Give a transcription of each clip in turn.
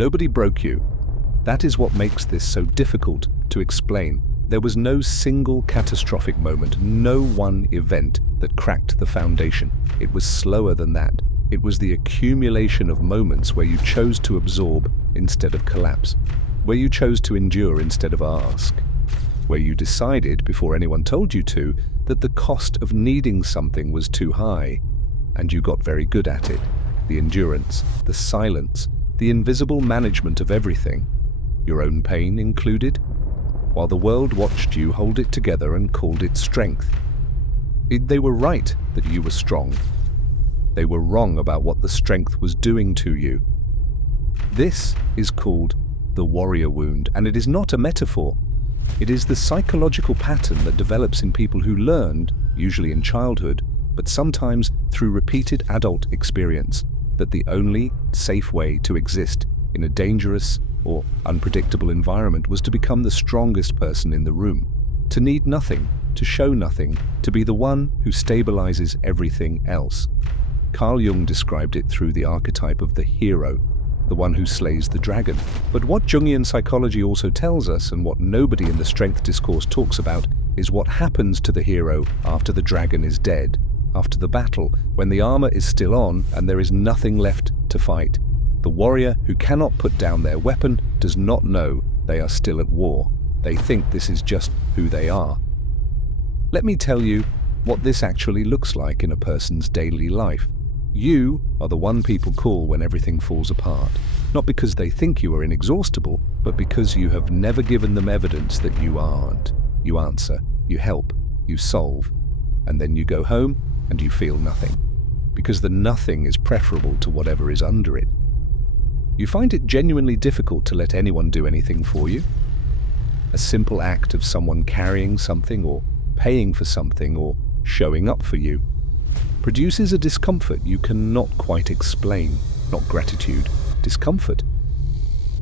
Nobody broke you. That is what makes this so difficult to explain. There was no single catastrophic moment, no one event that cracked the foundation. It was slower than that. It was the accumulation of moments where you chose to absorb instead of collapse, where you chose to endure instead of ask, where you decided, before anyone told you to, that the cost of needing something was too high, and you got very good at it. The endurance, the silence, the invisible management of everything, your own pain included, while the world watched you hold it together and called it strength. They were right that you were strong. They were wrong about what the strength was doing to you. This is called the warrior wound, and it is not a metaphor. It is the psychological pattern that develops in people who learned, usually in childhood, but sometimes through repeated adult experience, that the only safe way to exist in a dangerous or unpredictable environment was to become the strongest person in the room, to need nothing, to show nothing, to be the one who stabilizes everything else. Carl Jung described it through the archetype of the hero, the one who slays the dragon. But what Jungian psychology also tells us, and what nobody in the strength discourse talks about, is what happens to the hero after the dragon is dead, after the battle, when the armor is still on and there is nothing left to fight. The warrior who cannot put down their weapon does not know they are still at war. They think this is just who they are. Let me tell you what this actually looks like in a person's daily life. You are the one people call when everything falls apart, not because they think you are inexhaustible, but because you have never given them evidence that you aren't. You answer, you help, you solve, and then you go home and you feel nothing, because the nothing is preferable to whatever is under it. You find it genuinely difficult to let anyone do anything for you. A simple act of someone carrying something or paying for something or showing up for you produces a discomfort you cannot quite explain. Not gratitude, discomfort.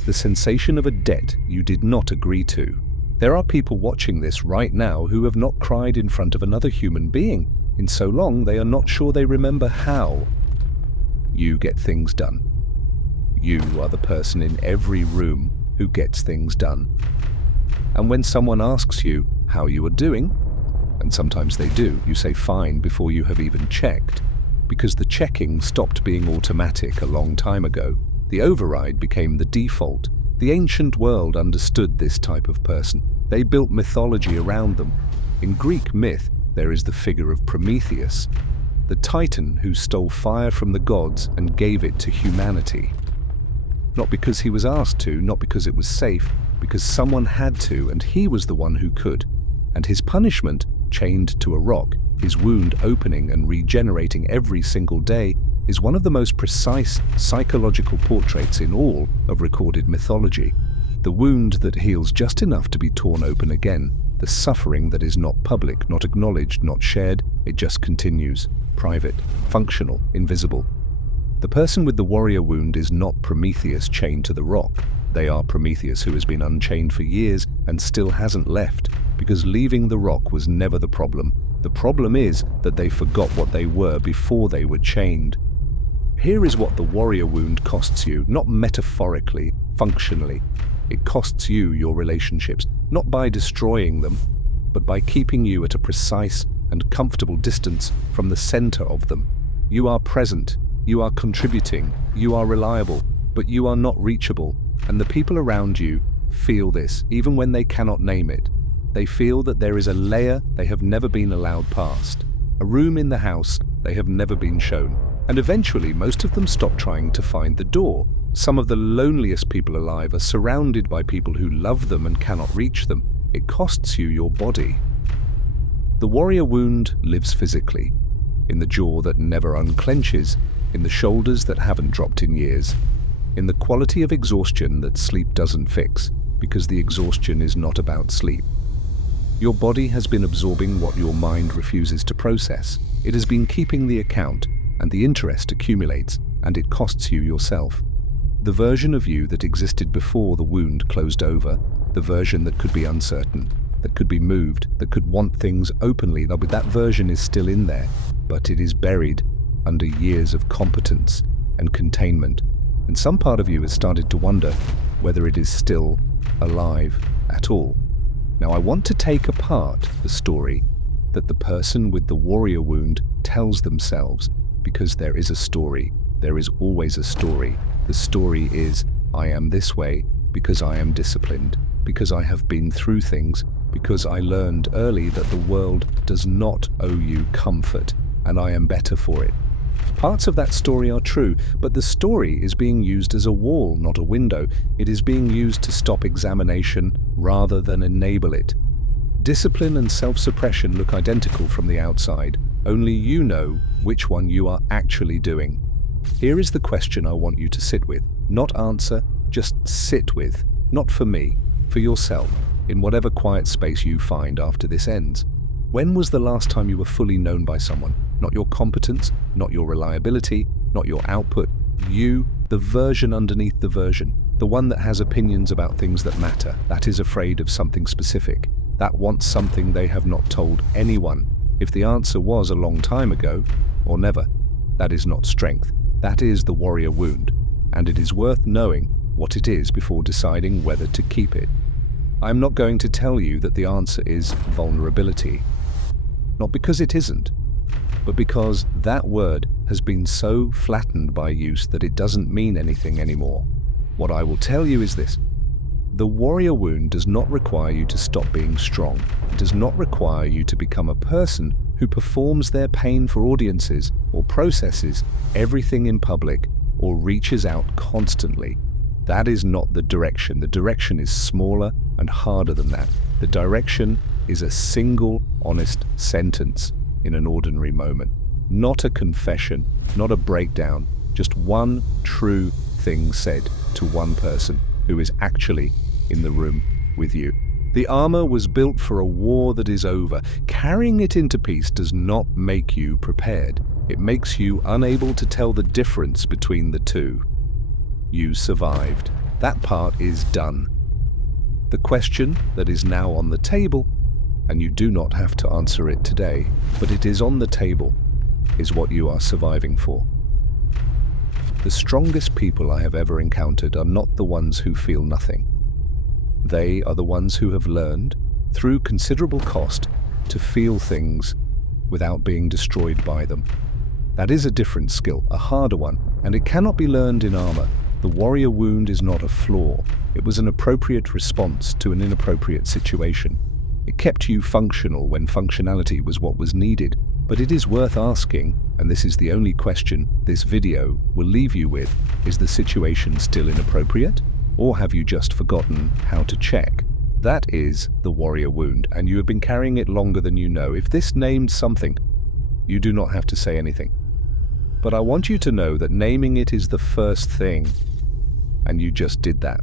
The sensation of a debt you did not agree to. There are people watching this right now who have not cried in front of another human being in so long they are not sure they remember how. You get things done. You are the person in every room who gets things done. And when someone asks you how you are doing, and sometimes they do, you say fine before you have even checked, because the checking stopped being automatic a long time ago. The override became the default. The ancient world understood this type of person. They built mythology around them. In Greek myth, there is the figure of Prometheus, the titan who stole fire from the gods and gave it to humanity. Not because he was asked to, not because it was safe, because someone had to, and he was the one who could. And his punishment, chained to a rock, his wound opening and regenerating every single day, is one of the most precise psychological portraits in all of recorded mythology. The wound that heals just enough to be torn open again, the suffering that is not public, not acknowledged, not shared, it just continues, private, functional, invisible. The person with the warrior wound is not Prometheus chained to the rock. They are Prometheus who has been unchained for years and still hasn't left, because leaving the rock was never the problem. The problem is that they forgot what they were before they were chained. Here is what the warrior wound costs you, not metaphorically, functionally. It costs you your relationships, not by destroying them, but by keeping you at a precise and comfortable distance from the center of them. You are present, you are contributing, you are reliable, but you are not reachable, and the people around you feel this, even when they cannot name it. They feel that there is a layer they have never been allowed past, a room in the house they have never been shown, and eventually most of them stop trying to find the door. Some of the loneliest people alive are surrounded by people who love them and cannot reach them. It costs you your body. The warrior wound lives physically, in the jaw that never unclenches, in the shoulders that haven't dropped in years, in the quality of exhaustion that sleep doesn't fix, because the exhaustion is not about sleep. Your body has been absorbing what your mind refuses to process. It has been keeping the account, and the interest accumulates, and it costs you yourself. The version of you that existed before the wound closed over, the version that could be uncertain, that could be moved, that could want things openly, that version is still in there, but it is buried under years of competence and containment. and some part of you has started to wonder whether it is still alive at all. Now, I want to take apart the story that the person with the warrior wound tells themselves, because there is a story. There is always a story. The story is, I am this way because I am disciplined, because I have been through things, because I learned early that the world does not owe you comfort, and I am better for it. Parts of that story are true, but the story is being used as a wall, not a window. It is being used to stop examination rather than enable it. Discipline and self-suppression look identical from the outside. Only you know which one you are actually doing. Here is the question I want you to sit with. Not answer, just sit with. Not for me, for yourself, in whatever quiet space you find after this ends. When was the last time you were fully known by someone? Not your competence, not your reliability, not your output. You, the version underneath the version. The one that has opinions about things that matter, that is afraid of something specific, that wants something they have not told anyone. If the answer was a long time ago, or never, that is not strength. That is the warrior wound, and it is worth knowing what it is before deciding whether to keep it. I am not going to tell you that the answer is vulnerability. Not because it isn't, but because that word has been so flattened by use that it doesn't mean anything anymore. What I will tell you is this. The warrior wound does not require you to stop being strong. It does not require you to become a person who performs their pain for audiences or processes everything in public or reaches out constantly. That is not the direction. The direction is smaller and harder than that. The direction is a single honest sentence in an ordinary moment. Not a confession, not a breakdown, just one true thing said to one person who is actually in the room with you. The armor was built for a war that is over. Carrying it into peace does not make you prepared. It makes you unable to tell the difference between the two. You survived. That part is done. The question that is now on the table, and you do not have to answer it today, but it is on the table, is what you are surviving for. The strongest people I have ever encountered are not the ones who feel nothing. They are the ones who have learned, through considerable cost, to feel things without being destroyed by them. That is a different skill, a harder one, and it cannot be learned in armor. The warrior wound is not a flaw. It was an appropriate response to an inappropriate situation. It kept you functional when functionality was what was needed, but it is worth asking, and this is the only question this video will leave you with, is the situation still inappropriate? Or have you just forgotten how to check? That is the warrior wound, and you have been carrying it longer than you know. If this named something, you do not have to say anything. But I want you to know that naming it is the first thing, and you just did that.